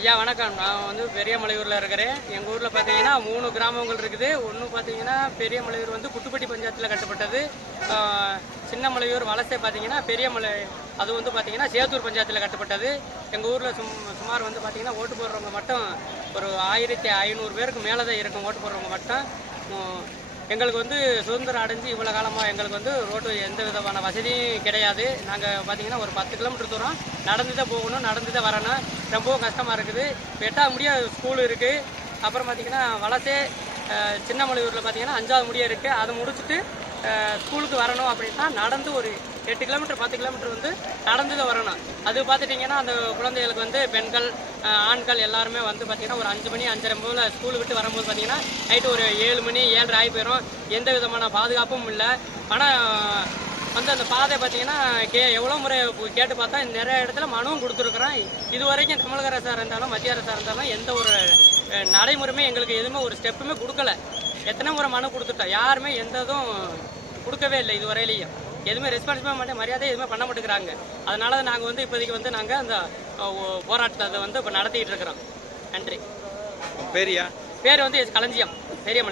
ஐயா வணக்கம். நான் வந்து பெரியமலையூரில் இருக்கிறேன். எங்கள் ஊரில் பார்த்தீங்கன்னா 3 கிராமங்கள் இருக்குது. ஒன்று பார்த்தீங்கன்னா பெரியமலையூர் வந்து குட்டுப்பட்டி பஞ்சாயத்தில் கட்டப்பட்டது. சின்னமலையூர் வலசை பார்த்தீங்கன்னா பெரியமலை அது வந்து பார்த்தீங்கன்னா சேத்தூர் பஞ்சாயத்தில் கட்டப்பட்டது. எங்கள் ஊரில் சுமார் வந்து பார்த்தீங்கன்னா ஓட்டு போடுறவங்க மட்டும் ஒரு 1500 பேருக்கு மேலே தான் இருக்கும். ஓட்டு போடுறவங்க மட்டும் எங்களுக்கு வந்து சுதந்திரம் அடைஞ்சு இவ்வளோ காலமாக எங்களுக்கு வந்து ரோட்டு எந்த விதமான வசதியும் கிடையாது. நாங்கள் பார்த்தீங்கன்னா ஒரு 10 கிலோமீட்டர் தூரம் நடந்து தான் போகணும், நடந்து தான் வரணும். ரொம்பவும் கஷ்டமாக இருக்குது. எட்டாவது முடிய ஸ்கூல் இருக்குது. அப்புறம் பார்த்திங்கன்னா வலசை சின்னமலையூரில் பார்த்திங்கன்னா 5வது முடிய இருக்குது. அதை முடிச்சுட்டு ஸ்கூலுக்கு வரணும் அப்படின்னா நடந்து ஒரு 8 கிலோமீட்டர் 10 கிலோமீட்டர் வந்து நடந்து தான் வரணும். அது பார்த்துட்டிங்கன்னா அந்த குழந்தைகளுக்கு வந்து பெண்கள் ஆண்கள் எல்லாருமே வந்து பார்த்திங்கன்னா ஒரு 5 மணி 5:30 போல் ஸ்கூல் விட்டு வரும்போது பார்த்திங்கன்னா நைட்டு ஒரு 7 மணி 7:30 ஆகி போயிடும். எந்த விதமான பாதுகாப்பும் இல்லை. ஆனால் வந்து அந்த பாதை பார்த்தீங்கன்னா எவ்வளோ முறை கேட்டு பார்த்தா நிறைய இடத்துல மனுவும் கொடுத்துருக்குறோம். இது வரைக்கும் தமிழக அரசாக இருந்தாலும் மத்திய அரசாக இருந்தாலும் எந்த ஒரு நடைமுறையுமே எங்களுக்கு எதுவுமே ஒரு ஸ்டெப்புமே கொடுக்கல. எத்தனை முறை மனு கொடுத்துட்டோம், யாருமே எந்த இதுவும் கொடுக்கவே இல்லை. இது வரையிலையும் எதுவுமே ரெஸ்பான்சிபிளாக மாட்டேன், மரியாதை எதுவுமே பண்ண மாட்டேங்கிறாங்க. அதனால தான் நாங்கள் வந்து இப்போதைக்கு வந்து நாங்கள் அந்த போராட்டத்தை வந்து இப்போ நடத்திக்கிட்டு இருக்கிறோம். நன்றி. பேரியா? பேர் வந்து களஞ்சியம் பெரியமலை.